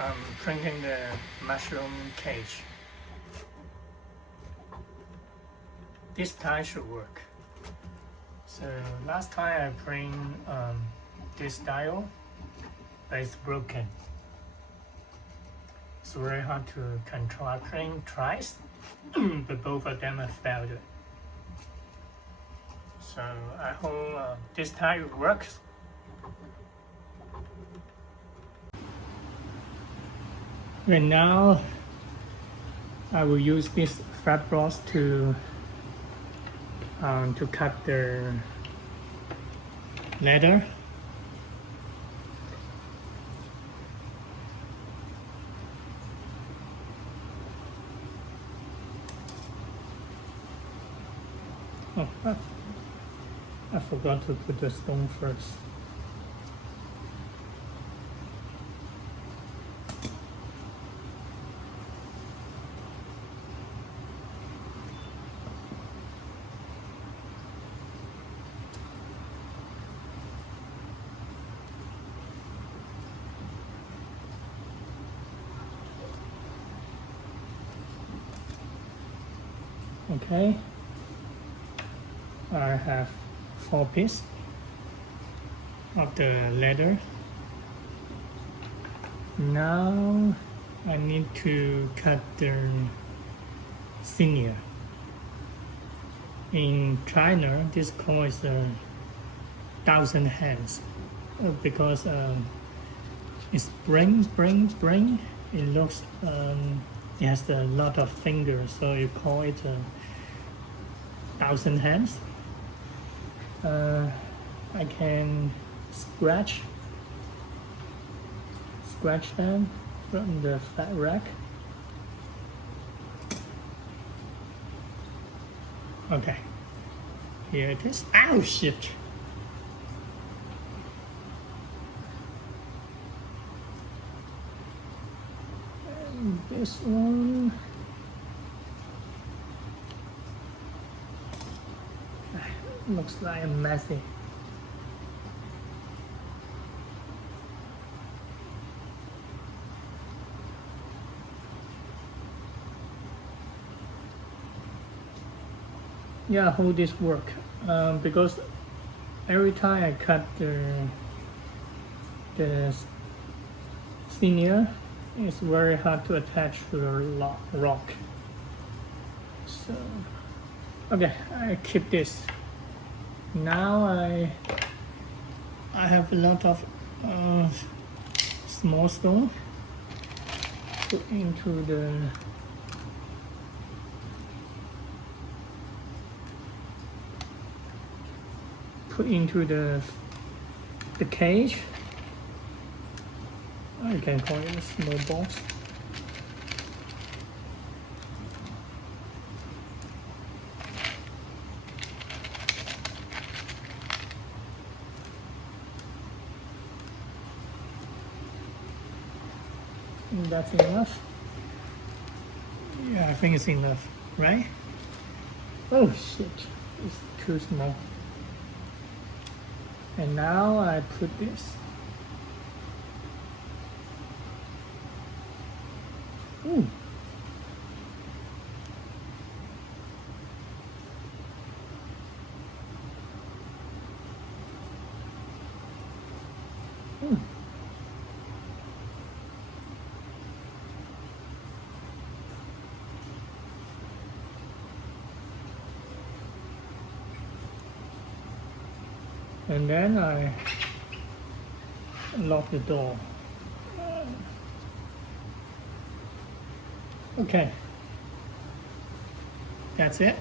I'm printing the mushroom cage. This tie should work. So last time I print this dial, but it's broken. It's very hard to control. I print twice, but both of them have failed. So I hope this time it works. Right now, I will use this flat brush to cut the leather. Oh, I forgot to put the stone first. Okay, I have 4 pieces of the leather. Now I need to cut the Xenia. In China, this called is 1,000 hands because it's spring. It looks it has a lot of fingers, so you call it 1,000 hands. I can scratch them from the fat rack. Okay, here it is. Ow, shit! And this one. Looks like messy. Yeah, how this work? Because every time I cut the Xenia, it's very hard to attach to the rock. So, okay, I keep this. Now I have a lot of small stone put into the cage. I can call it a small box. That's enough. Yeah, I think it's enough, right? Oh shit, it's too small. And now I put this. Ooh. Ooh. And then I lock the door. Okay, that's it.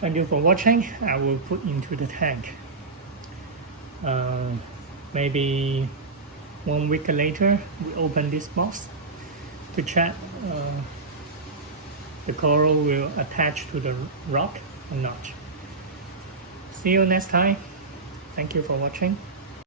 Thank you for watching. I will put into the tank. Maybe 1 week later, we open this box to check the coral will attach to the rock or not. See you next time. Thank you for watching.